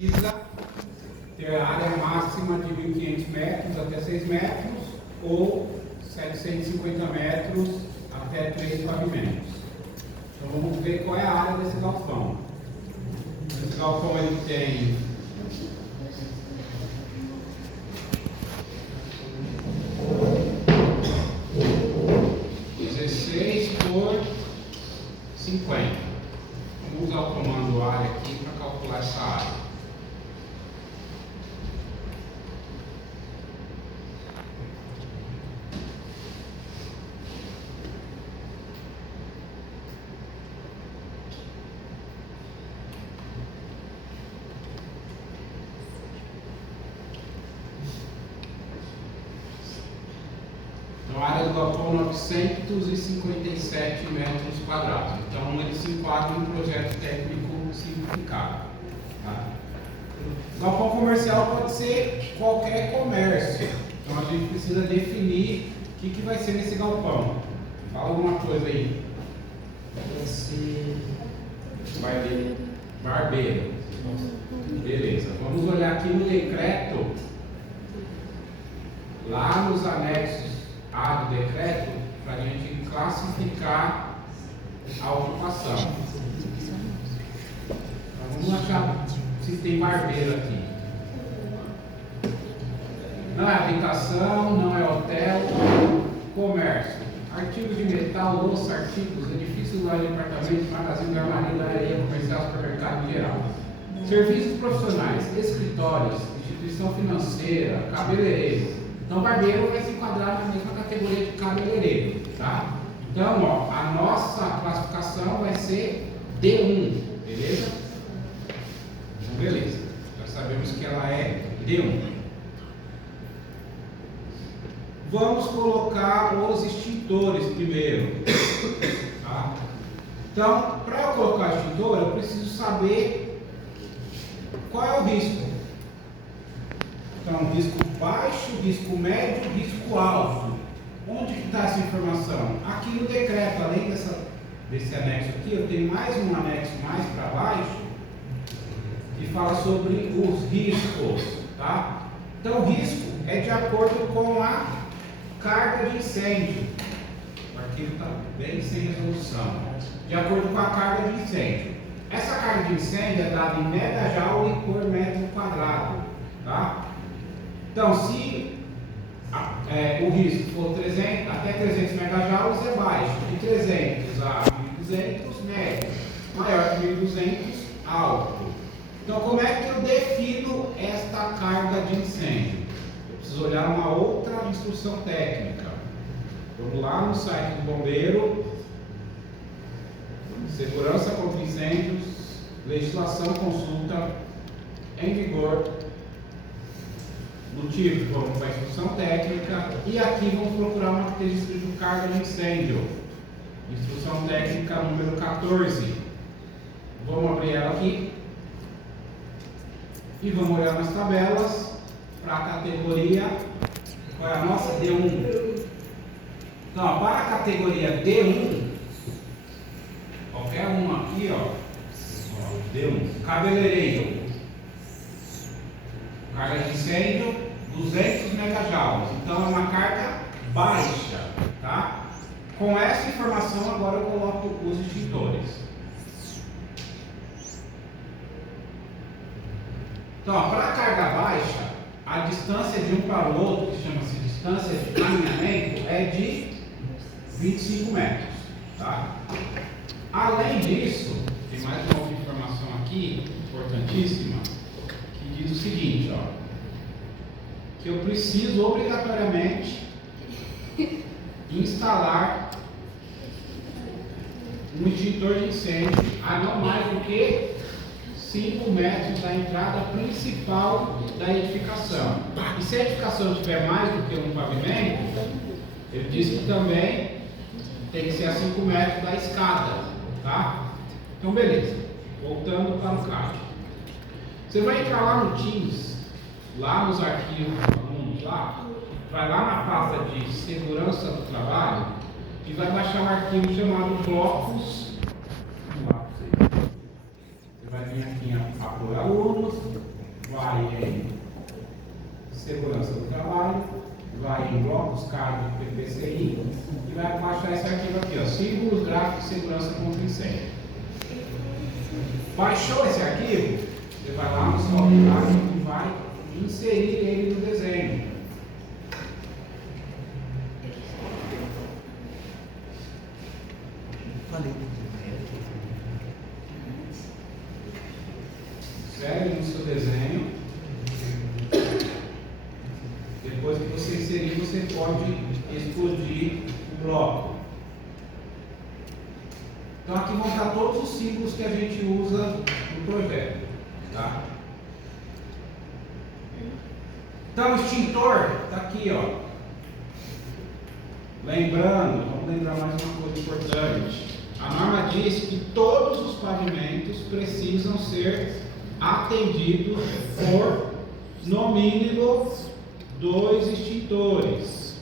precisa ter a área máxima de 1.500 metros até 6 metros ou 750 metros até 3 pavimentos. Então vamos ver qual é a área desse galpão. Esse galpão ele tem por 50. Vamos usar o comando área aqui para calcular essa área. Então, a área do galpão 957 metros quadrados. Então, ele se enquadra em um projeto técnico simplificado. Tá? O galpão comercial pode ser qualquer comércio. Então, a gente precisa definir o que vai ser nesse galpão. Fala alguma coisa aí. Vai ser barbeiro. Beleza. Vamos olhar aqui no decreto, lá nos anexos A do decreto, para a gente classificar a ocupação. Então, vamos achar se tem barbeiro aqui. Não é habitação, não é hotel, comércio. Artigos de metal, louça, artigos, edifícios, loja de apartamentos, magazine, armaria, areia, comercial, supermercado em geral. Serviços profissionais, escritórios, instituição financeira, cabeleireiro. Então, barbeiro vai se enquadrar na mesma categoria de cabeleireiro, tá? Então, ó, a nossa classificação vai ser D1, beleza? Então, beleza. Já sabemos que ela é D1. Vamos colocar os extintores primeiro, tá? Então, para eu colocar extintor, eu preciso saber qual é o risco. Então, risco baixo, risco médio, risco alto. Onde que está essa informação? Aqui no decreto, além desse anexo aqui, eu tenho mais um anexo mais para baixo, que fala sobre os riscos, tá? Então, o risco é de acordo com a carga de incêndio. O arquivo está bem sem resolução. De acordo com a carga de incêndio. Essa carga de incêndio é dada em megajoule por metro quadrado, tá? Então, se o risco for até 300 megajoules é baixo, de 300 a 1.200 médio, maior que 1.200 alto. Então, como é que eu defino esta carga de incêndio? Eu preciso olhar uma outra instrução técnica. Vamos lá no site do bombeiro, segurança contra incêndios, legislação consulta, em vigor. No título, vamos para a instrução técnica e aqui vamos procurar uma que esteja escrito carga de incêndio. Instrução técnica número 14. Vamos abrir ela aqui e vamos olhar nas tabelas para a categoria. Qual é a nossa? D1. Então, para a categoria D1, qualquer uma aqui, ó, D1, cabeleireiro. Carga de incêndio, 200 megajoules. Então, é uma carga baixa, tá? Com essa informação, agora eu coloco os extintores. Então, para a carga baixa, a distância de um para o outro, que chama-se distância de caminhamento, é de 25 metros, tá? Além disso, tem mais uma outra informação aqui, importantíssima, que diz o seguinte, ó, que eu preciso obrigatoriamente instalar um extintor de incêndio a não mais do que 5 metros da entrada principal da edificação. E se a edificação tiver mais do que um pavimento, ele diz que também tem que ser a 5 metros da escada, tá? Então, beleza. Voltando para o CAD. Você vai entrar lá no Teams, lá nos arquivos dos alunos, vai lá na pasta de segurança do trabalho e vai baixar um arquivo chamado blocos. Vamos lá, você vai vir aqui em apoio alunos, segurança do trabalho, vai em blocos, card, PPCI e vai baixar esse arquivo aqui, ó, símbolos gráficos de segurança contra incêndio. Baixou esse arquivo, você vai lá no software e vai inserir ele no desenho. Insere no seu desenho. Depois que você inserir, você pode explodir o bloco. Então aqui vão estar todos os símbolos que a gente usa no projeto. Tá? Então o extintor está aqui, ó. Lembrando, vamos lembrar mais uma coisa importante. A norma diz que todos os pavimentos precisam ser atendidos por, no mínimo, 2 extintores.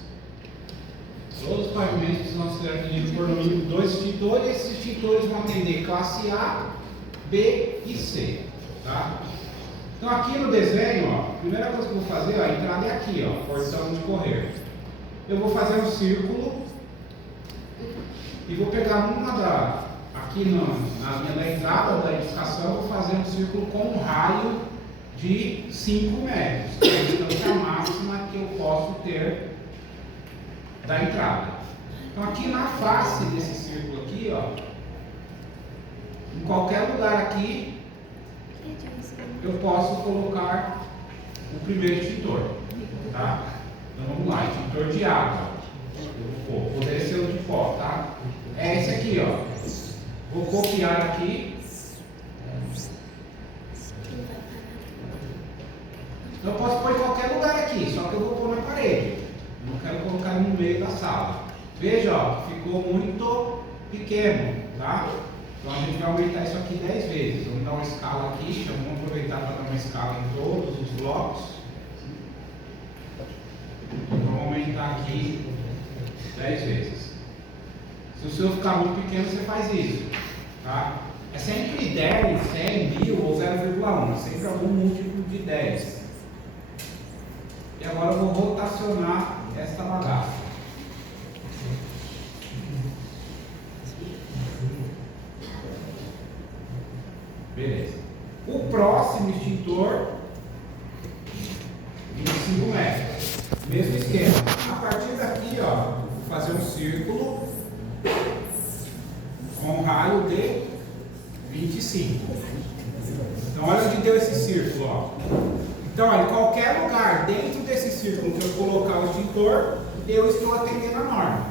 Todos os pavimentos precisam ser atendidos por, no mínimo, 2 extintores. Esses extintores vão atender classe A, B e C. Tá? Então aqui no desenho, ó, a primeira coisa que eu vou fazer, ó, a entrada é aqui, ó, portão de correr. Eu vou fazer um círculo e vou pegar aqui na linha da entrada da edificação, eu vou fazer um círculo com um raio de 5 metros, que é a distância máxima que eu posso ter da entrada. Então aqui na face desse círculo aqui, ó, em qualquer lugar aqui, eu posso colocar o primeiro extintor. Tá? Então vamos lá, extintor de água. Poderia ser o de pó, tá? É esse aqui, ó. Vou copiar aqui. Então eu posso pôr em qualquer lugar aqui, só que eu vou pôr na parede. Eu não quero colocar no meio da sala. Veja, ó, ficou muito pequeno, tá? Então a gente vai aumentar isso aqui 10 vezes. Vamos dar uma escala aqui, vamos aproveitar para dar uma escala em todos os blocos. Vamos aumentar aqui 10 vezes. Se o seu ficar muito pequeno, você faz isso. Tá? É sempre 10, 100, 1000 ou 0,1. É sempre algum múltiplo de 10. E agora eu vou rotacionar esta bagaça. Beleza. O próximo extintor, 25 metros. Mesmo esquema. A partir daqui, ó, vou fazer um círculo com um raio de 25. Então, olha onde deu esse círculo, ó. Então, olha, em qualquer lugar dentro desse círculo que eu colocar o extintor, eu estou atendendo a norma.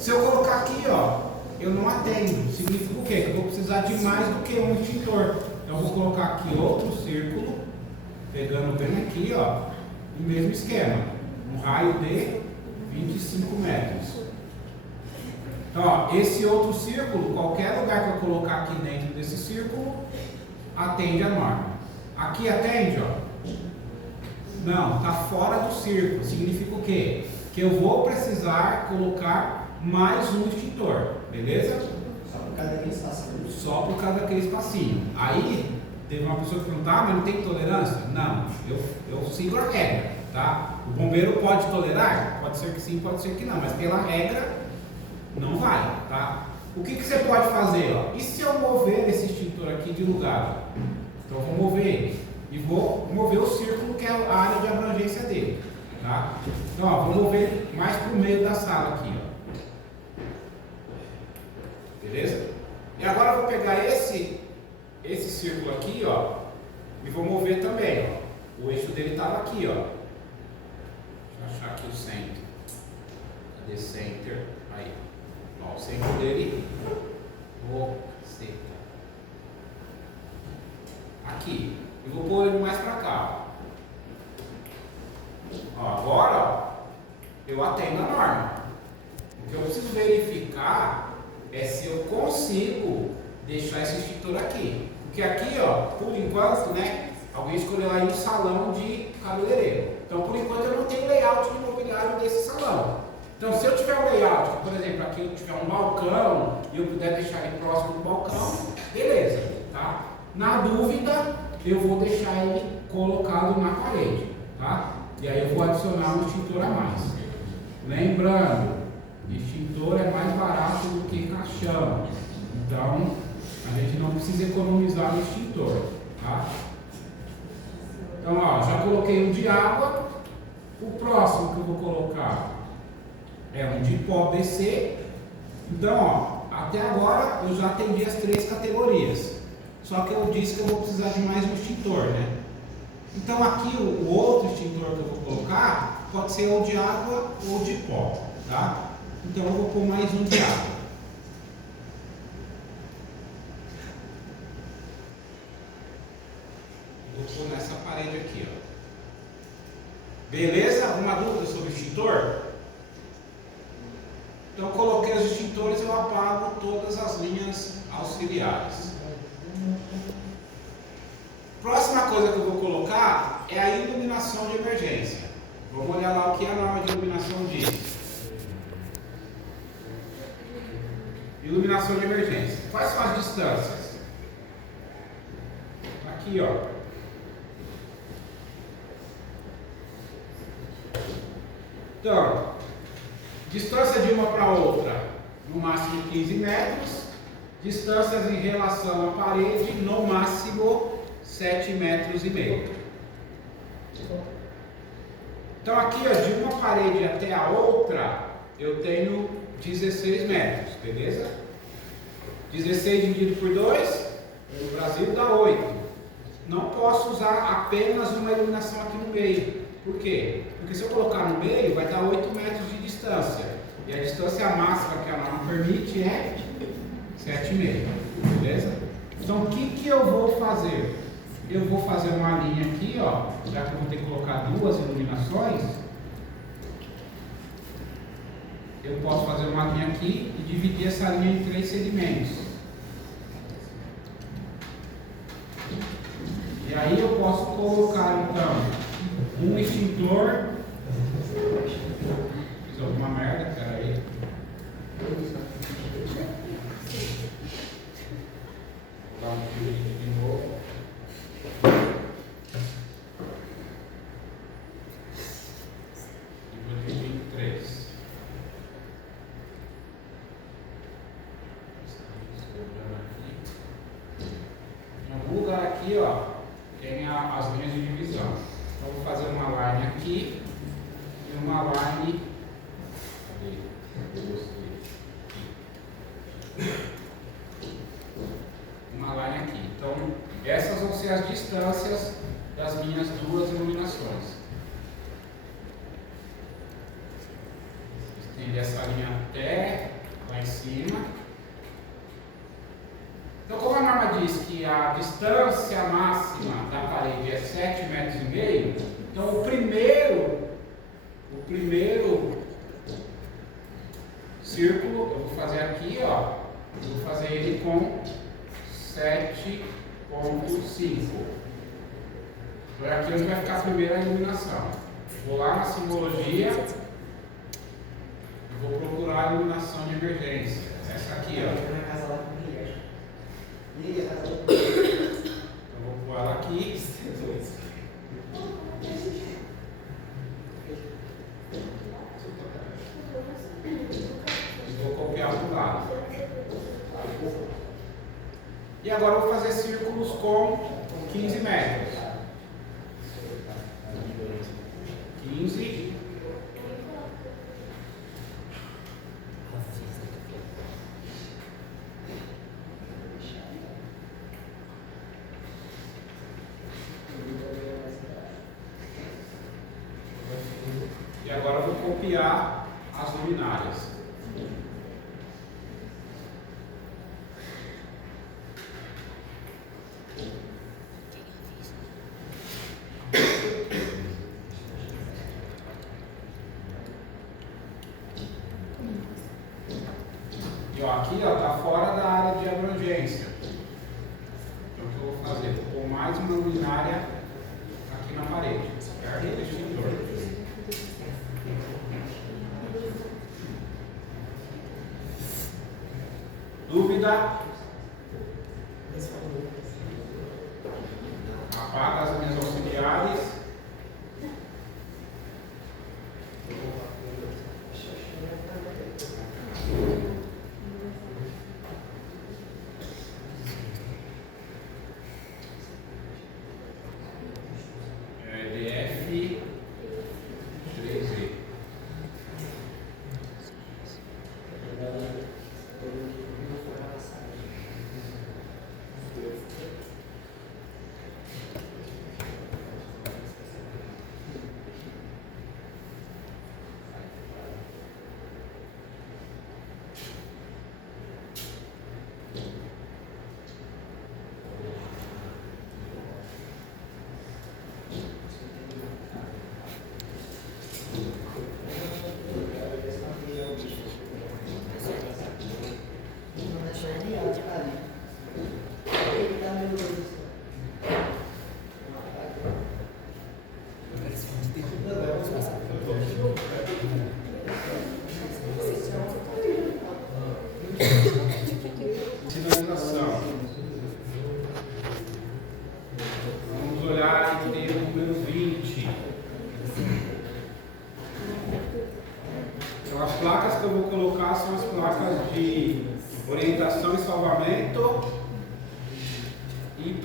Se eu colocar aqui, ó, eu não atendo. Significa o quê? Que eu vou precisar de mais do que um extintor. Então, eu vou colocar aqui outro círculo, pegando bem aqui, ó, o mesmo esquema, um raio de 25 metros. Então, ó, esse outro círculo, qualquer lugar que eu colocar aqui dentro desse círculo, atende a norma. Aqui atende, ó. Não, está fora do círculo. Significa o quê? Que eu vou precisar colocar mais um extintor, beleza? Só por causa daquele espacinho. Só por causa daquele espacinho. Aí, teve uma pessoa que perguntou, mas não tem tolerância? Não, eu sigo a regra, tá? O bombeiro pode tolerar? Pode ser que sim, pode ser que não, mas pela regra, não vai, tá? O que você pode fazer, ó? E se eu mover esse extintor aqui de lugar? Então, eu vou mover ele. E vou mover o círculo, que é a área de abrangência dele, tá? Então, ó, vou mover mais para o meio da sala aqui, ó. Beleza? E agora eu vou pegar esse círculo aqui, ó, e vou mover também, ó. O eixo dele estava aqui, ó. Deixa eu achar aqui o centro. Cadê center? Aí. Ó, o centro dele. Aqui. Eu vou pôr ele mais para cá, ó. Agora, ó, eu atendo a norma. O que eu preciso verificar é se eu consigo deixar esse extintor aqui. Porque aqui, ó, por enquanto, né, alguém escolheu aí um salão de cabeleireiro. Então, por enquanto, eu não tenho layout de imobiliário desse salão. Então, se eu tiver um layout, por exemplo, aqui eu tiver um balcão e eu puder deixar ele próximo do balcão, beleza, tá? Na dúvida, eu vou deixar ele colocado na parede, tá? E aí eu vou adicionar um extintor a mais. Lembrando, extintor é mais barato do que caixão, então a gente não precisa economizar no extintor, tá? Então, ó, já coloquei um de água. O próximo que eu vou colocar é um de pó BC. Então, ó, até agora eu já atendi as 3 categorias. Só que eu disse que eu vou precisar de mais um extintor, né? Então aqui o outro extintor que eu vou colocar pode ser ou de água ou de pó, tá? Então eu vou pôr mais um de água. Vou pôr nessa parede aqui, ó. Beleza? Alguma dúvida sobre o extintor? Então eu coloquei os extintores, eu apago todas as linhas auxiliares. Próxima coisa que eu vou colocar é a iluminação de emergência. Vamos olhar lá o que a norma de iluminação diz. Iluminação de emergência. Quais são as distâncias? Aqui, ó. Então, distância de uma para outra, no máximo 15 metros. Distâncias em relação à parede, no máximo 7,5 metros. Então aqui, ó, de uma parede até a outra, eu tenho 16 metros, beleza? 16 dividido por 2, no Brasil dá 8. Não posso usar apenas uma iluminação aqui no meio. Por quê? Porque se eu colocar no meio, vai dar 8 metros de distância. E a distância máxima que a norma permite é 7,5, beleza? Então o que eu vou fazer? Eu vou fazer uma linha aqui, ó, já que eu vou ter que colocar 2 iluminações. Eu posso fazer uma linha aqui e dividir essa linha em 3 segmentos. E aí eu posso colocar então um extintor. Fiz alguma merda, peraí. Vou dar um tiro de novo. E vou dividir em 3. Em algum lugar aqui, ó, tem as linhas de divisão. Então vou fazer uma line aqui e uma line. Uma line aqui. Então essas vão ser as distâncias das minhas 2 iluminações. Estender essa linha até lá em cima. Então, como a norma diz que a distância máxima da parede é 7,5 metros, então o primeiro círculo eu vou fazer aqui, ó, eu vou fazer ele com 7,5. Por aqui onde vai ficar a primeira iluminação. Vou lá na simbologia, eu vou procurar a iluminação de emergência. Essa aqui, ó. Eu vou pôr ela aqui. E vou copiar do lado. E agora eu vou fazer círculos com 15 metros. 15. E agora eu vou copiar as luminárias. E ó, aqui está fora da área de abrangência. Então o que eu vou fazer? Vou pôr mais uma luminária aqui na parede. Perto do extintor. Dúvida? Apaga as linhas auxiliares.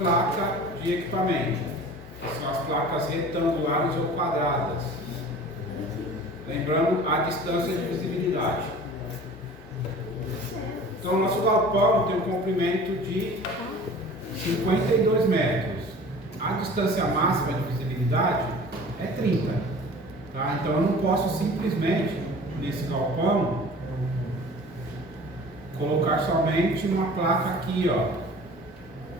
placa de equipamento, que são as placas retangulares ou quadradas. Lembrando a distância de visibilidade. Então, o nosso galpão tem um comprimento de 52 metros. A distância máxima de visibilidade é 30. Tá? Então, eu não posso simplesmente, nesse galpão, colocar somente uma placa aqui, ó,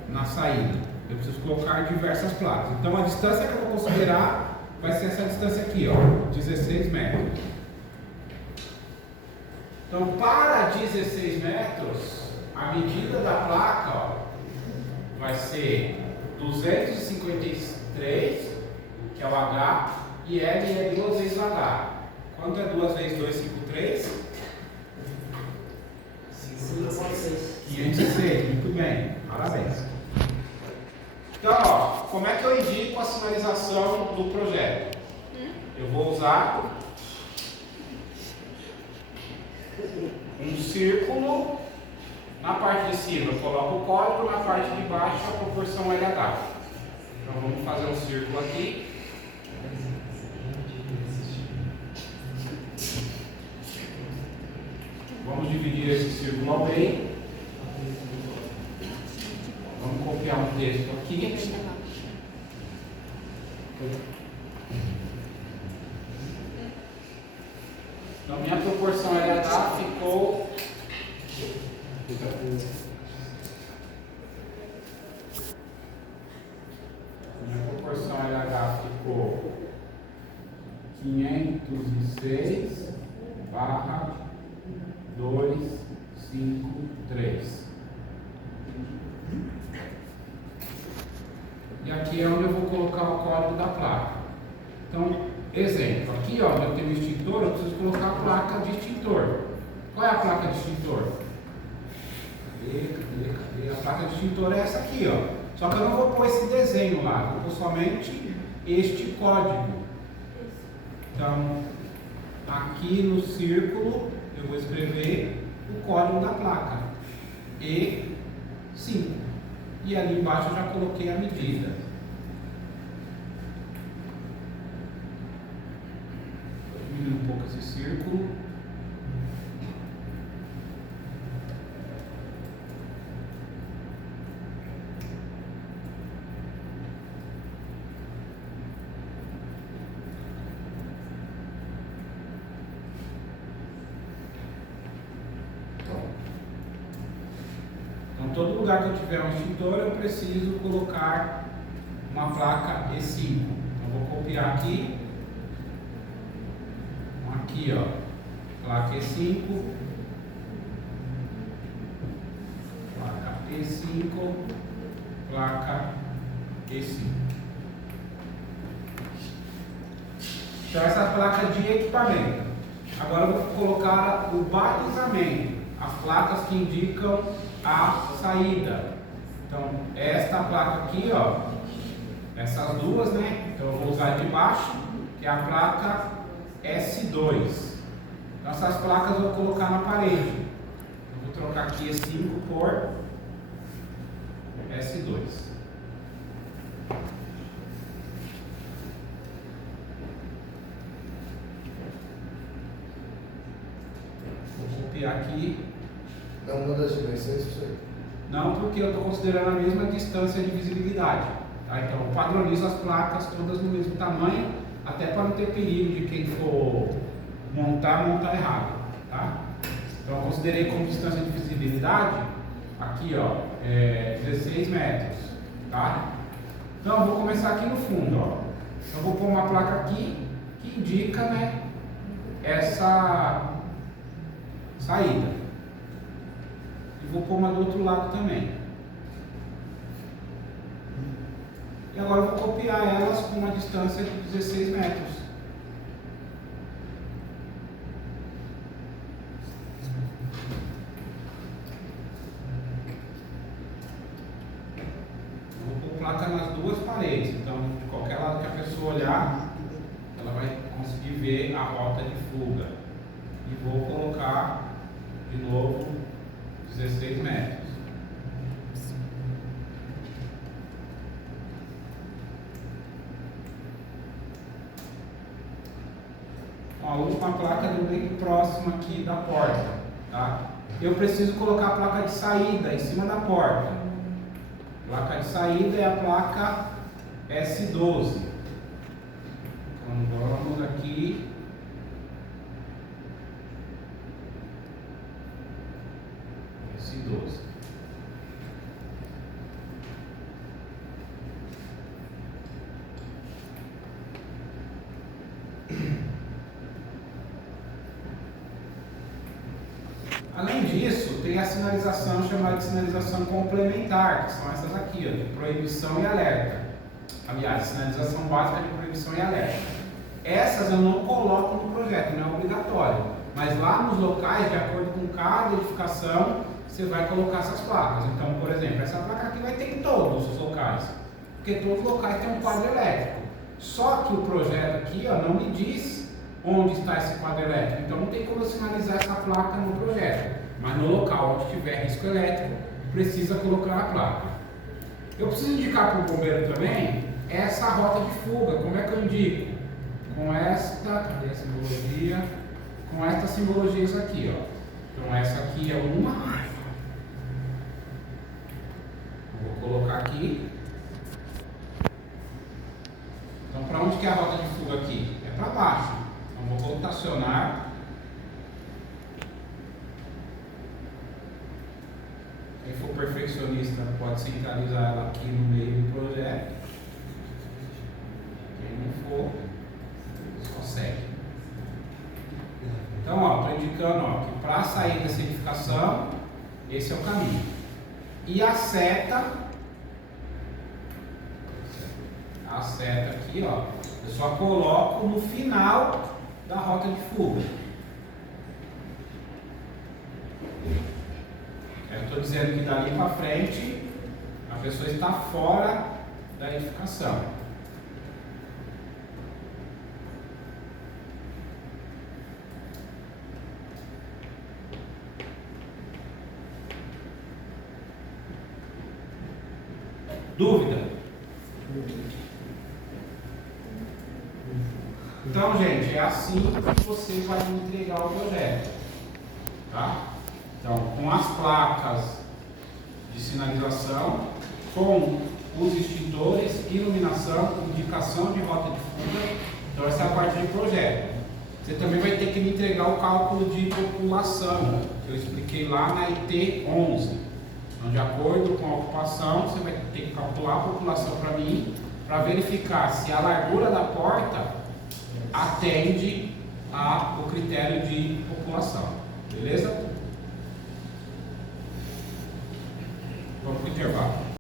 na saída. Eu preciso colocar diversas placas. Então, a distância que eu vou considerar vai ser essa distância aqui, ó, 16 metros. Então, para 16 metros, a medida da placa, ó, vai ser 253, que é o H, e L é 2 vezes o H. Quanto é 2 vezes 253? 506. Muito bem, parabéns. Então, ó, como é que eu indico a sinalização do projeto? Eu vou usar um círculo. Na parte de cima eu coloco o código, na parte de baixo a proporção LH. Então vamos fazer um círculo aqui. Vamos dividir esse círculo ao meio. Vamos copiar um texto aqui. Então minha proporção LH ficou ficou 506/253. E aqui é onde eu vou colocar o código da placa. Então, exemplo, aqui ó, onde eu tenho o extintor, eu preciso colocar a placa de extintor. Qual é a placa de extintor? Cadê? A placa de extintor é essa aqui, ó. Só que eu não vou pôr esse desenho lá, vou pôr somente este código. Então, aqui no círculo, eu vou escrever o código da placa. E5. E ali embaixo eu já coloquei a medida. Vou diminuir um pouco esse círculo. Então, todo lugar que eu tiver um extintor, eu preciso colocar uma placa E5. Então, vou copiar aqui. Aqui, ó, placa E5. Placa E5. Placa E5. Então, essa placa de equipamento. Agora eu vou colocar o balizamento, as placas que indicam a saída. Então, esta placa aqui, ó, essas duas, né? Então eu vou usar de baixo, que é a placa S2. Então, essas placas eu vou colocar na parede. Eu vou trocar aqui E5 por S2. Vou copiar aqui. Não muda as dimensões, isso aí. Não, porque eu estou considerando a mesma distância de visibilidade. Tá? Então, eu padronizo as placas todas no mesmo tamanho, até para não ter perigo de quem for montar errado. Tá? Então, eu considerei como distância de visibilidade, aqui, ó, 16 metros. Tá? Então, eu vou começar aqui no fundo. Ó. Eu vou pôr uma placa aqui que indica, né, essa saída. E vou pôr uma do outro lado também. E agora eu vou copiar elas com uma distância de 16 metros. Eu vou pôr placa nas duas paredes. Então, de qualquer lado que a pessoa olhar, ela vai conseguir ver a rota de fuga. E vou colocar de novo 16 metros. com a última placa bem próxima aqui da porta, tá? Eu preciso colocar a placa de saída em cima da porta. A placa de saída é a placa S12. Então vamos aqui. S12. Além disso, tem a sinalização chamada de sinalização complementar, que são essas aqui, ó, de proibição e alerta. Aliás, sinalização básica de proibição e alerta. Essas eu não coloco no projeto, não é obrigatório. Mas lá nos locais, de acordo com cada edificação, você vai colocar essas placas. Então, por exemplo, essa placa aqui vai ter em todos os locais, porque todos os locais têm um quadro elétrico. Só que o projeto aqui, ó, não me diz onde está esse quadro elétrico, então não tem como eu sinalizar essa placa no projeto, mas no local onde tiver risco elétrico, precisa colocar a placa. Eu preciso indicar para o bombeiro também essa rota de fuga. Como é que eu indico? Com esta, cadê a simbologia? Com estas simbologias aqui, ó. Então essa aqui é uma, vou colocar aqui. Então para onde que é a rota de fuga aqui? É para baixo. Então vou rotacionar. Quem for perfeccionista pode centralizar ela aqui no meio do projeto. Quem não for, só segue. Então, ó, estou indicando, ó, que para sair dessa edificação, esse é o caminho. E a seta aqui, ó, eu só coloco no final da rota de fuga. Eu estou dizendo que dali para frente a pessoa está fora da edificação. Dúvida? Então, gente, é assim que você vai entregar o projeto, tá? Então, com as placas de sinalização, com os extintores, iluminação, indicação de rota de fuga. Então, essa é a parte de projeto. Você também vai ter que me entregar o cálculo de população, que eu expliquei lá na IT 11. Então, de acordo com a ocupação, você vai ter que calcular a população para mim, para verificar se a largura da porta atende ao critério de população. Beleza? Vamos para o intervalo.